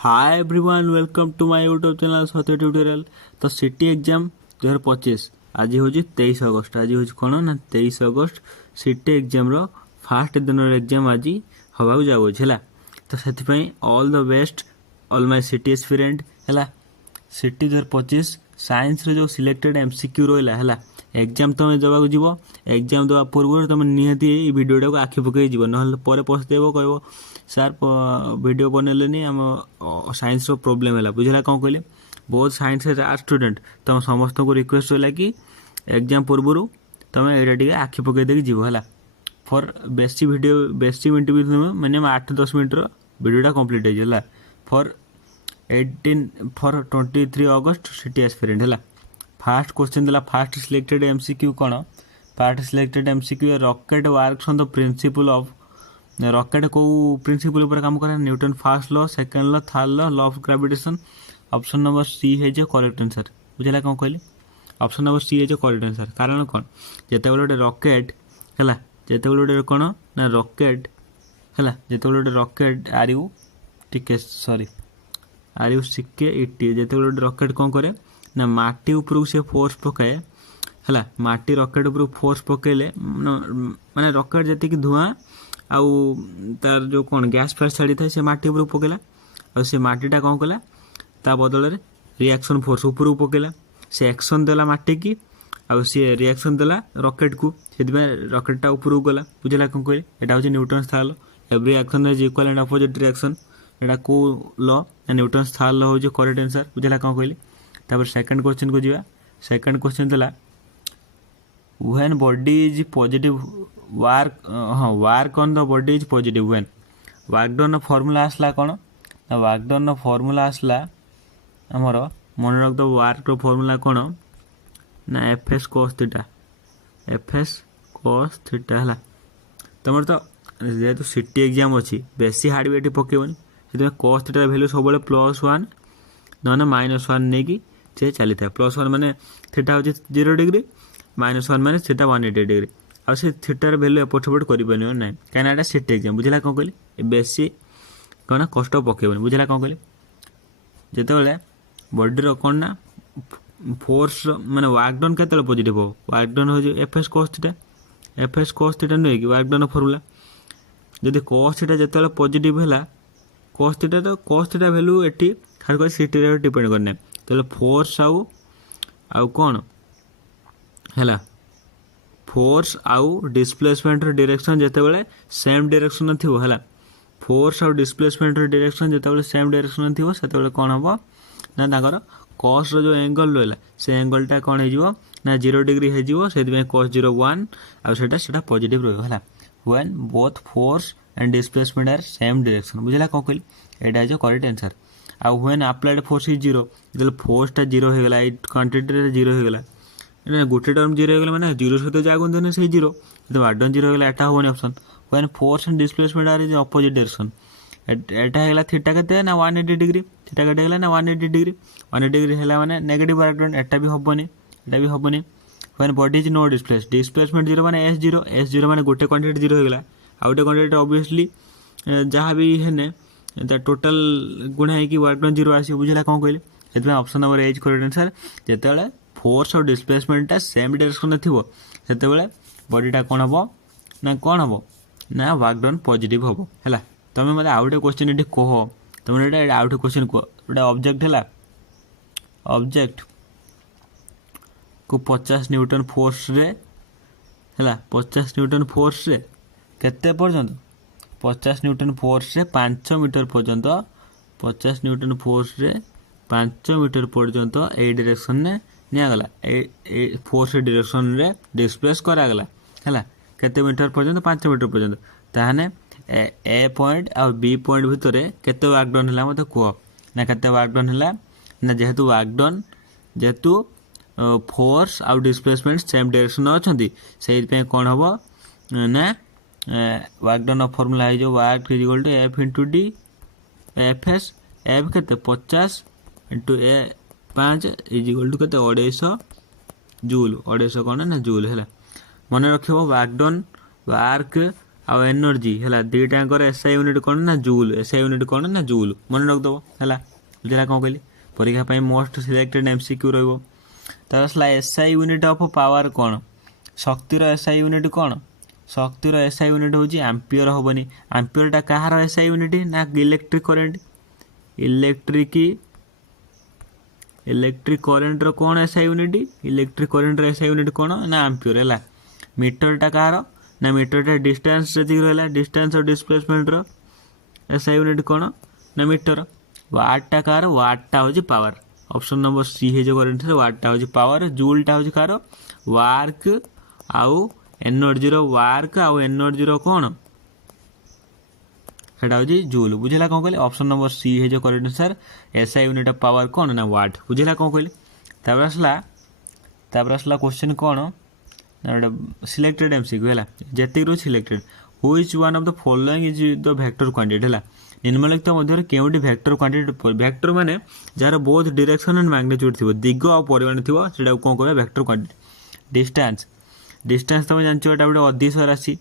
Hi everyone welcome to my YouTube channel Satya tutorial. तो CT exam 2025 आज हूँ 23 अगस्त। आज हूँ कौन ना 23 अगस्त सिटी एग्जाम रो फास्ट दिन एग्जाम आज हवा जाऊँ। तो से all the best all my city aspirant है। सिटी 2025 साइंस रो जो सिलेक्टेड एमसीक्यू रहा है एग्जाम तुम देवाक जीव। एग्जाम देवा पूर्व तुम निहाती भिडियोटा को आखि पकई जीव ना पछदेव कह सार वीडियो बनैले आम साइंस रो प्रॉब्लम है बुझला कौन कहले बहुत साइंस आर्ट स्टूडेंट तुम समस्त को रिक्वेस्ट है कि एग्जाम पूर्व तुम यहाँ आखि पकई देकी जीव है फॉर बेसी वीडियो बेसी मिनट भी तुम मिनिमम 8-10 मिनट वीडियोटा कंप्लीट है फॉर 23 अगस्त सिटी एस्पिरेंट है। फास्ट क्वेश्चन देला फास्ट सिलेक्टेड एमसीक्यू कौन first selected MCQ rocket works on the principle of rocket को प्रिंसिपल ऊपर काम करे Newton first law second law third law of gravitation. Option number C है जो करेक्ट आंसर बुझला कौन कहले ऑप्शन नंबर सी है जो करेक्ट आंसर। कारण कौन जिते गोटे रॉकेट है जिते गोटे कौन ना रॉकेट है जिते गोटे रॉकेट आर यू टिके सॉरी आर यू सिके इटी जिते गोटे रॉकेट कौन करे ना माटी ऊपर से फोर्स पकाए है माटी रॉकेट ऊपर फोर्स पकेले माने रॉकेट जी धुआं आउ तार जो कौन गैस फैस छाड़ी था से माटी ऊपर पकेला और से माटीटा कौन कला ता बदल रे रिएक्शन फोर्स ऊपर पकेला से एक्शन देला माटी की आउ सी रिएक्शन देला रॉकेट को से रॉकेटा ऊपर गला बुझला कौन कहले एटा होची Newton's third law every action is equal and opposite reaction एटा को लॉ न्यूटन्स थर्ड लॉ होची करेक्ट आंसर बुझला कौन कहले। तापर सेकंड क्वेश्चन को जीवा सेकंड क्वेश्चन देला when body is positive work work on the body is positive when work done formula आसला कौन ना वर्क डन फॉर्मूला आसला आमर मन रख दो वर्क फॉर्मूला कौन ना FS cos theta FS cos theta है। तुम तो जेहेतु सिटी एग्जाम अच्छी बेसी हार्ड भी ये पकेबनी से cos थीटा वैल्यू सब +1 ना -1 नहीं कि चली था +1 माने थीटा हूँ 0 डिग्री -1 माने थीटा 180 डिग्री आ से थीटार वैल्यू एपट सेपट कर ना कहीं सिटी एग्जाम बुझला कौन कहली बेसी कौन कष्ट पकेबनी बुझला कौन कहली जिते बॉडी कौन ना फोर्स माने वर्क डन के पॉजिटिव हो वर्क डन हो एफएस cos थीटा नुहे कि वर्क डन फॉर्मूला जदि cos थीटा जिते पॉजिटिव है cos थीटा वैल्यू एटी खास कर सिटी डिपेंड करने तो फोर्स आउ कौन है फोर्स आउ डिस्प्लेसमेंट डायरेक्शन जिते बड़े सेम डायरेक्शन थी है फोर्स आउ डिस्प्लेसमेंट डायरेक्शन जिते सेम डायरेक्शन थी से कौन हम ना cos रो जो एंगल रहा से एंगलटा कौन हो ना 0 डिग्री हो cos 0 1 आटा पॉजिटिव रहा when both force and displacement are same direction बुझला कौन कहली एटा जो करेक्ट आंसर। आ व्हेन अप्लाइड फोर्स इज 0 जो फोर्सटा 0 हो गला क्वांटिटी 0 हो गला गोटे टर्म 0 हो गला माने 0 सहित जा गुणन से 0 तो वार्डन 0 हो गला एटा होनी option when force and displacement are is opposite direction एटा हेला थीटा केते ना 180 डिग्री थीटा केते हेला ना 180 डिग्री 180 डिग्री हेला माने नेगेटिव वर्क डन एटा भी हबनी when body is no displacement 0 माने s0 माने गोटे क्वांटिटी 0 हो गला आ गोटे क्वांटिटी ऑब्वियसली जहाँ भी हेने टोटल गुणा है कि वर्क डन 0 आसी बुझला कौन कहले से ऑप्शन नंबर एज करेक्ट आंसर जिते फोर्स और डिस्प्लेसमेंटा सेम डायरेक्शन थी से बॉडीटा कौन हम ना कौन हम ना वर्क डन पॉजिटिव हम है। तुम मतलब आउ गए क्वेश्चन ये कह तुम आउ गए क्वेश्चन कह गोटे ऑब्जेक्ट है ऑब्जेक्ट को 50 न्यूटन फोर्स रे है 50 न्यूटन फोर्स रे केते पर्यंत 50 न्यूटन फोर्स रे 5 मीटर पर्यंत 50 न्यूटन फोर्स रे 5 मीटर पर्यंत ए डायरेक्शन ने निगला फोर्स डायरेक्शन रे डिस्प्लेस करागला है केते मीटर पर्यंत 5 मीटर पर्यंत ताहने ए पॉइंट आ बी पॉइंट भितर केते वर्क डन है मत कह ना केते वर्क डन है ना जेहेतु वर्क डन जेहेतु फोर्स आउ डिस्प्लेसमेंट सेम डायरेक्शन अच्छी से कौन हम ना वर्क डन फॉर्मूला है जो work is equal to F into D FS F के 50 इंटू ए 5 इज इक्वल टू के 250 जूल 250 कौन ना जूल है मन रख वर्क डन वर्क आउ एनर्जी है दुईटाकर एसआई यूनिट कौन ना जूल एसआई यूनिट कौन ना जूल मन रखिदेव है बुझा कौन कहली परीक्षा मोस्ट सिलेक्टेड एमसीक्यू रहा एसआई यूनिट ऑफ पावर कौन शक्तिर एसआई यूनिट कौन शक्तिर एसआई यूनिट हूँ एम्पियर हेनी एम्पियरटा कहार एसआई यूनिट ना इलेक्ट्रिक करेन्ट इलेक्ट्रिक करेन्ट कौन SI unit electric current SI unit कौन ना एम्पियर है मीटरटा कहार ना मीटरटा डिस्टेंस जी रहा डिस्टेंस और डिस्प्लेसमेंट एसआई यूनिट कौन ना मीटर वाटटा कहार वाटटा हूँ पावर ऑप्शन नंबर सी है जो करेन्ट वाटटा हूँ पावर जूलटा हूँ कहार वार्क आउ एनर्जी वार्क आउ एनर्जी कौन सेटा हूँ जूल बुझेगा कौन कहले ऑप्शन नंबर सी है जो correct answer SI unit of power कौन ना वाट बुझेगा कौन कहले तापर आसला क्वेश्चन कौन सिलेक्टेड एमसीक्यू है जेतिक रो selected which one of the following is the vector quantity है निम्नलिखित मध्य केउटी वेक्टर क्वांटिटी वेक्टर माने जार बोथ डायरेक्शन एंड मैग्नीट्यूड थी दिग और परिमाण थी से कौन कह वेक्टर क्वांटिटी डिस्टेंस तुम जानते गोटे अदिश राशि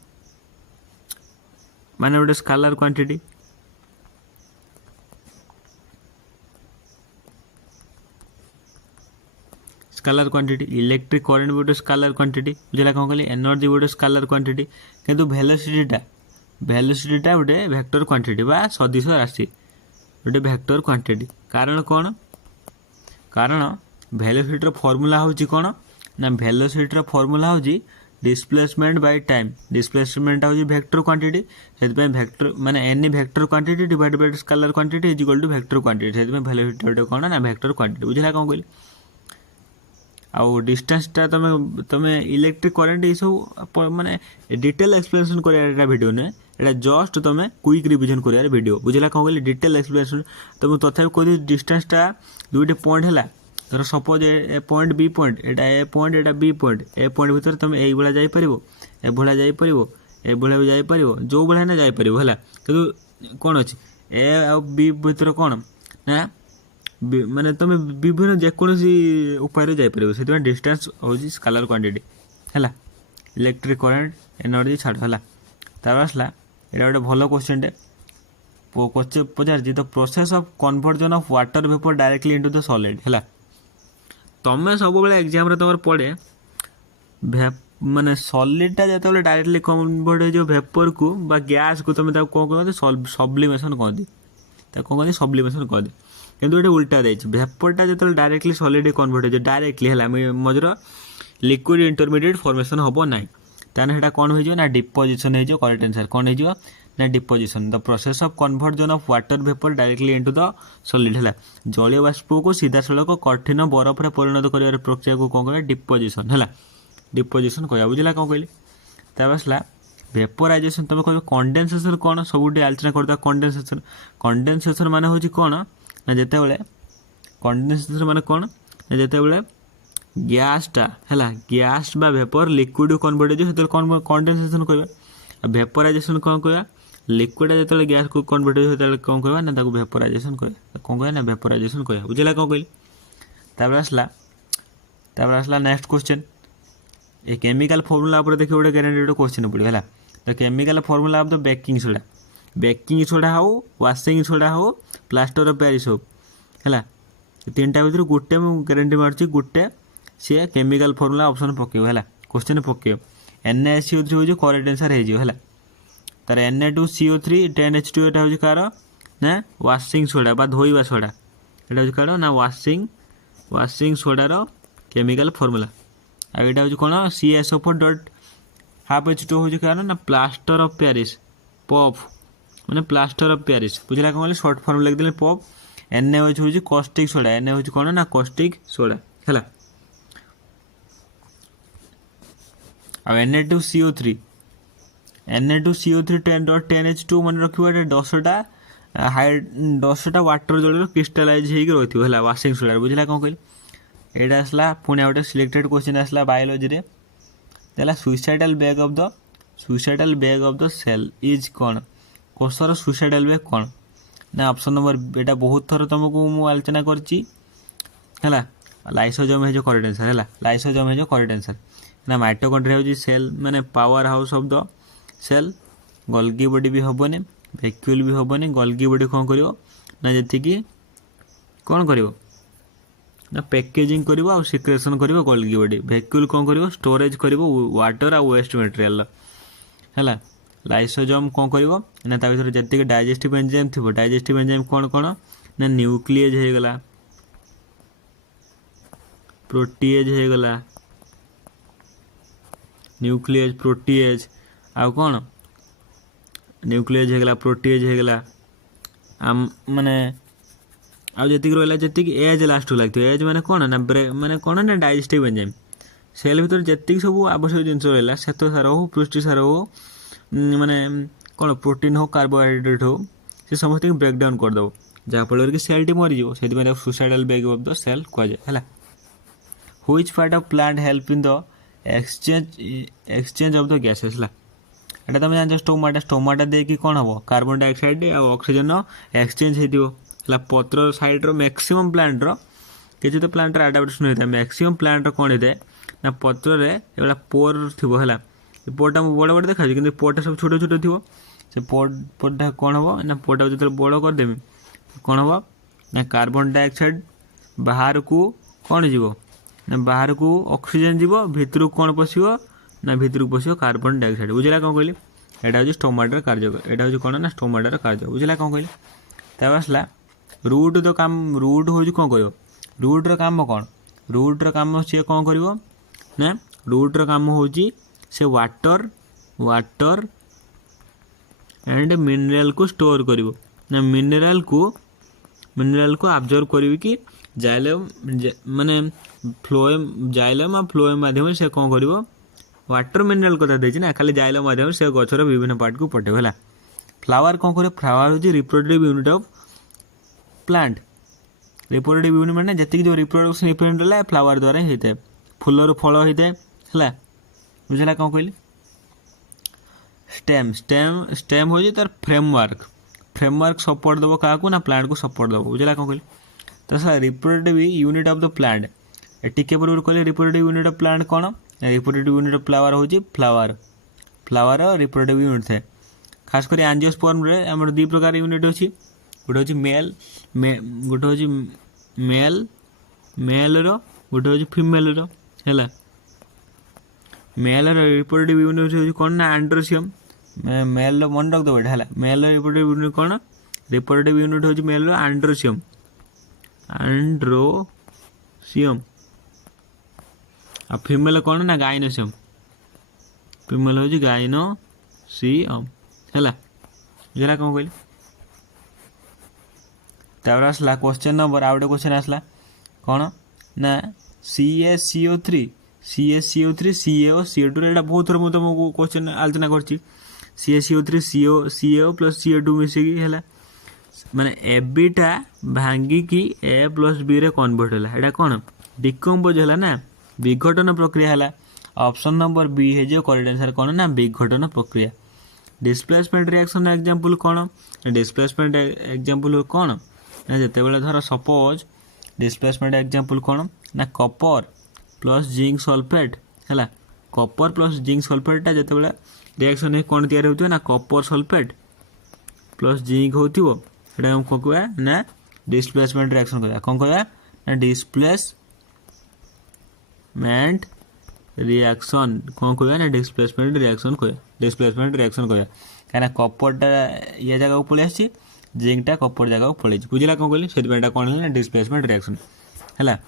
माने गोटे scalar quantity scalar quantity electric current गोटे स्केलर क्वांटिटी बुझा कौन कहली एनर्जी गोटे स्केलर क्वांटिटी किंतु वेलोसिटीटा गोटे वेक्टर क्वांटिटी बा सदिश राशि गोटे वेक्टर क्वांटिटी कारण कौन कारण वेलोसिटीर फॉर्मूला होची कौन ना वेलोसिटीर फॉर्मूला होची डिस्प्लेसमेंट बाय टाइम डिस्प्लेसमेंट होची वेक्टर क्वांटिटी सेति वेक्टर माने any vector quantity divide by scalar quantity is equal to vector quantity सेति वेलोसिटी गोटे कौन ना वेक्टर क्वांटिटी बुझला कौन कहली आउ डिस्टेंसटा तुम इलेक्ट्रिक करेन्ट ये सब माने डिटेल एक्सप्लेनेशन कर वीडियो नुहे एटा जस्ट तुम क्विक रिविजन कर वीडियो बुझला कौन कहली डिटेल एक्सप्लेनेशन तुम तथा कह डिस्टेंसटा दुईटे पॉइंट है धर suppose A point B point Etah A point Etah B point A point भीतर तुम यही भाया जापर एभा जापर एभा भी जापर जो भाया ना जापर है कि कौन अच्छे ए आ बी भीतर कौन ना माने तुम विभिन्न जेकोसी उपाय जापर से डिस्टेंस हूँ स्केलर क्वांटिटी है इलेक्ट्रिक करेन्ट एनर्जी छाड़ है तार आसला ये गोटे भल क्वेश्चन टे पचार the process of conversion of water vapour directly into the solid है तुम्हें सब एग्जाम तुम पड़े माने सॉलिडटा जो डायरेक्टली कन्वर्ट हो वेपर को गैस को तुम कौन कहते सब्लिमेशन कहती कौन कहते सब्लिमेशन कहती किंतु ये उल्टा देती वेपरटा जो डायरेक्टली सॉलिड कन्वर्ट हो डायरेक्टली है मजर लिक्विड इंटरमीडिएट फॉर्मेशन हम ना ताने कौन हो ना डिपोजिशन हो करेक्ट आंसर कौन हो ना deposition the process of conversion of water vapour directly into the solid है जलीय बाष्प को सीधा सड़क कठिन बरफ में परिणत कर प्रक्रिया को कौन कह डिपोजिशन है डिपोजिशन कह बुझला कौन कहली तब आसला वेपराइजेशन तुम कह कंडेनसेशन कौन सब आलोचना करता कंडेनसेशन मान हूँ कौन ना जिते कंडेनसेशन मान कौन ना जिते गैसटा है गैस बा वेपर लिक्विड कन्वर्ट हो कौन कंडेनसेशन कह वेपराइजेशन कौन कह लिक्विड जो गैस को कन्वर्ट हो कौन कह ना वेपराइजेशन कह कौन कह ना वेपराइजेशन कह बुझला कौन कहली तापर आसला next question a chemical formula पर देखिए गोटे ग्यारंटी क्वेश्चन पड़े है the chemical formula of the baking soda हो वाशिंग सोडा हो प्लास्टर ऑफ पेरिस हो है तीन टा भर गोटे ग्यारंटी मार्च गोटे सी केमिकल फॉर्मूला ऑप्शन पकेब है क्वेश्चन पकेब NaCO3 हूँ करेक्ट आंसर है तार Na2CO3 10H2 यहाँ हूँ कार ना वाशिंग सोडा बा धोइबा सोडा यहाँ हूँ कार ना वाशिंग सोडार केमिकल फॉर्मूला आ यहाँ हूँ कौन CSO4.12H2 हूँ कार ना प्लास्टर ऑफ पेरिस पफ मैंने प्लास्टर ऑफ पेरिस बुझला कौन शॉर्ट फॉर्म लिखिदेले पफ NaOH हूँ कॉस्टिक सोडा Na हूँ कौन ना कॉस्टिक सोडा है आ Na2CO3 10.10H2 मन रखिए 10टा वाटर जल क्रिस्टालाइज हो रही है वाशिंग सोडा बुझला कौन कहली यहाँ आसला पुणी गोटे सिलेक्टेड क्वेश्चन आसला बायोलॉजी रे suicidal bag of the cell is कौन कोषर सुइसाइडल बैग कौन ना ऑप्शन नंबर यहाँ बहुत थर तुमको मुझे आलोचना करची है लाइसोजोम है जो करेक्ट आंसर है लाइसोजोम है जो करेक्ट आंसर ना माइटोकॉन्ड्रिया हूँ सेल माने power house of the cell Golgi body भी हेनी वैक्यूल भी हेनी गल्गी बॉडी कौन कर कौन कर पैकेजिंग कर सिक्रेशन कर गल्गी बॉडी वैक्यूल कौन कर स्टोरेज कर वाटर आ वेस्ट मटेरियल है लाइसोजोम कौन कर भर जी डाइजेस्टिव एंजाइम थी डाइजेस्टिव एंजाइम कौन कौन ना न्यूक्लिएज हो गला प्रोटीएज हो गला न्यूक्लिएज प्रोटीएज आउ कौन न्यूक्लिएज हो गला प्रोटीएज हो गला माने आउ जी रहा जी एज लास्ट लगे एज माने कौन ना माने कौन ना डाइजेस्टिव एंजाइम सेल भर जी सब आवश्यक जिन रहा श्वेत सार हो पुष्टि सार हो माने कौन प्रोटीन हो कार्बोहाइड्रेट हो से समस्त ब्रेकडाउन करदेव जहाँफल कि सेल टी मरीज से suicidal bag of the cell कहुए which part of plant help in the exchange of the gases एटा तुम जान स्टोमाटा देखिए कौन हम कार्बन डाइऑक्साइड और ऑक्सीजन एक्सचेंज होता पत्र साइड मैक्सिमम प्लांट किसी तो प्लांट आडाप्टेशन होता है मैक्सिमम प्लांट कौन होता है ना पत्र ये पोर थी है पोरटा बड़ बड़ देखा कि पोरटा सब छोट छोट थी से पोरटा कौन हम ना पोरटा जो बड़ करदेमी कौन हम ना कार्बन डाइऑक्साइड बाहर को कौन जीव ना बाहर को ऑक्सीजन जीव भितर कौन पशिव ना भितर पशिव कार्बन डाइऑक्साइड बुझला कौन कहली यहाँ हूँ स्टोमाटर कार्य यहाँ हूँ कौन ना स्टोमाटर कार्य बुझला कौन कहली तब आसला रूट तो काम रूट हूँ कौन कर रूट्र काम कौन रूट्र काम सी कौन कर ना रूट्र काम हूँ से वाटर वाटर एंड मिनरल को स्टोर कर ना मिनरल को ऑब्जर्व करी कि जाइलम माने फ्लोएम जाइलम और फ्लोएम माध्यम से कौन कर वाटर मिनरल कथा देखी ना खाली जाइलम माध्यम से गचर विभिन्न पार्ट को पठेब है फ्लावर कौन करे फ्लावर हूँ reproductive unit of plant reproductive unit मैंने जी जो रिप्रोडक्शन यूनिट है फ्लावर द्वारा ही होता है फूलर फल होता है बुझला कौन कहली स्टेम स्टेम स्टेम हूँ तार फ्रेमवर्क सपोर्ट देव क्या ना प्लांट को सपोर्ट देव बुझला कौन कहली तो sir reproductive unit of the plant टिके पूर्व कहले रिप्रोडक्टिव यूनिट ऑफ प्लांट कौन रिप्रोडक्टिव यूनिट ऑफ फ्लावर हूँ फ्लावर फ्लावर रिप्रोडक्टिव यूनिट थे खास कर एंजियोस्पर्म रे हमर दो प्रकार यूनिट अच्छी गोटे हूँ मेल गोटे हूँ मेल मेल रो गोटे हूँ फीमेल रो है मेल रिप्रोडक्टिव यूनिट हूँ कौन ना एंड्रोसियम मेल मन रखदेव है मेल रिप्रोडक्टिव यूनिट कौन रिप्रोडक्टिव यूनिट हूँ मेल एंड्रोसियम एंड्रोसियम आ फीमेल कौन ना गाइनोसियम फीमेल हूँ गाइनोसियम है बुझला कौन कहली तापर आसला क्वेश्चन नंबर आउ क्वेश्चन आसला कौन ना CaCO3 CaCO3 CaO CO2 एटा बहुत थोड़ा मुझे तुमको क्वेश्चन आलोचना करछि CaCO3 CaO प्लस CO2 मिसेगी है माने एबिटा भांगी की A प्लस B रे कन्वर्ट है एटा कौन डिकम्पोज है ना विघटन प्रक्रिया है ऑप्शन नंबर बी है जो करेक्ट आंसर कौन ना विघटन प्रक्रिया डिस्प्लेसमेंट रिएक्शन एग्जांपल कौन डिस्प्लेसमेंट एग्जांपल कौन ना जिते बड़े धर सपोज डिस्प्लेसमेंट एग्जांपल कौन ना कॉपर प्लस जिंक सल्फेट है कॉपर प्लस जिंक सल्फेटा जिते बड़े रिएक्शन कौन तैयार होती है ना कॉपर सल्फेट प्लस जिंक होती कौन कह ना डिस्प्लेसमेंट रिएक्शन कह कौन कह ना डिस्प्लेसमेंट रिएक्शन कौन कह ना डिस्प्लेसमेंट रिएक्शन कह डिस्प्लेसमेंट रिएक्शन कह कहीं कॉपरटा ये जगह को पलि आसी जिंकटा कॉपर जगह को पलि बुझला कौन कहली से कौन है डिस्प्लेसमेंट रिएक्शन है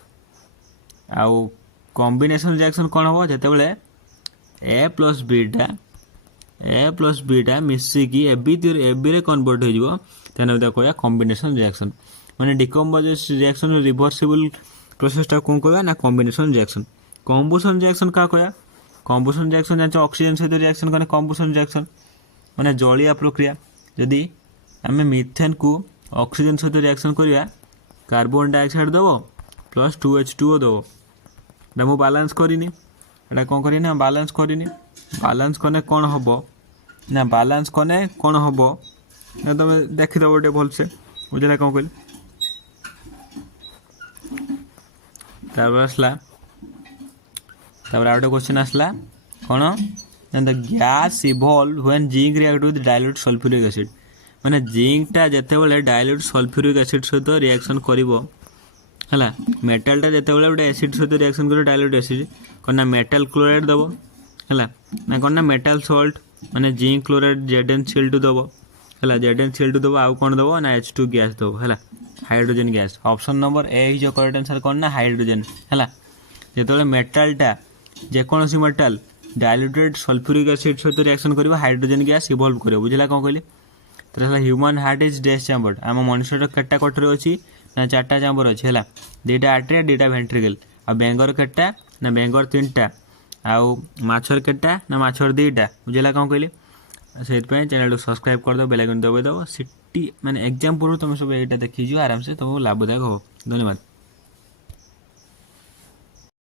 आउ कॉम्बिनेशन रिएक्शन कौन हम जिते ए प्लस बीटा मिसिकी एबी रे कन्वर्ट हो कह कॉम्बिनेशन रिएक्शन माने डिकम्पोज रिएक्शन रिवर्सिबल प्रोसेसटा कौन कह ना कॉम्बिनेशन रिएक्शन कम्बुशन रिएक्शन क्या कह कम्बुशन रिएक्शन जान ऑक्सीजन सहित रिएक्शन करें कम्बुशन रिएक्शन माने जलिया प्रक्रिया जदि आम मिथेन को ऑक्सीजन सहित रिएक्शन करिया कार्बन डाइऑक्साइड दबो प्लस 2H2O दबो एटा मु बैलेंस करिनी एटा कौन करी ना बैलेंस करिनी बैलेंस कने कौन हबो ना बैलेंस कने कौन हबो ना तुम देखिदबो टे भलसे बुझला कौन कहली तापर आसला तापर आउट क्वेश्चन आसला कौन and the gas evolved when zinc react with dilute sulfuric acid माने जिंकटा जेतेबेले डाइल्यूट सल्फ्यूरिक एसिड सहित रिएक्शन करिवो हला मेटलटा जेतेबेले गोटे एसिड सहित रिएक्शन करिवो डाइल्यूट एसिड कोना मेटल क्लोराइड दबो हला ना कोना मेटल सॉल्ट माने जिंक क्लोराइड ZnCl2 दबो हला ZnCl2 दबो आउ कोन दबो ना H2 गैस दबो हला hydrogen gas option number A is correct answer कोन ना हाइड्रोजन हला जेतेबेले मेटलटा जे कोनोसी मेटल डाइल्यूटेड सल्फ्यूरिक एसिड सहित रिएक्शन करिवो हाइड्रोजन गैस इवॉल्व करिवो बुझला कोन कहली तो human heart is dash chamber आम मनुष्य केटा कटोरी अच्छी ना 4टा चैम्बर अच्छी है 2टा आर्टरी 2टा वेंट्रिकल आ बेंगर केटा ना बेंगर 3टा आउ माछर केटा ना माछर 2टा बुझेगा कौन कहली से चैनल सब्सक्राइब करदे बेल आइकन दबाई दब सीटी माने एग्जाम पूर्व तुम सब यहाँ देखी आराम से तुमको लाभदायक हो धन्यवाद।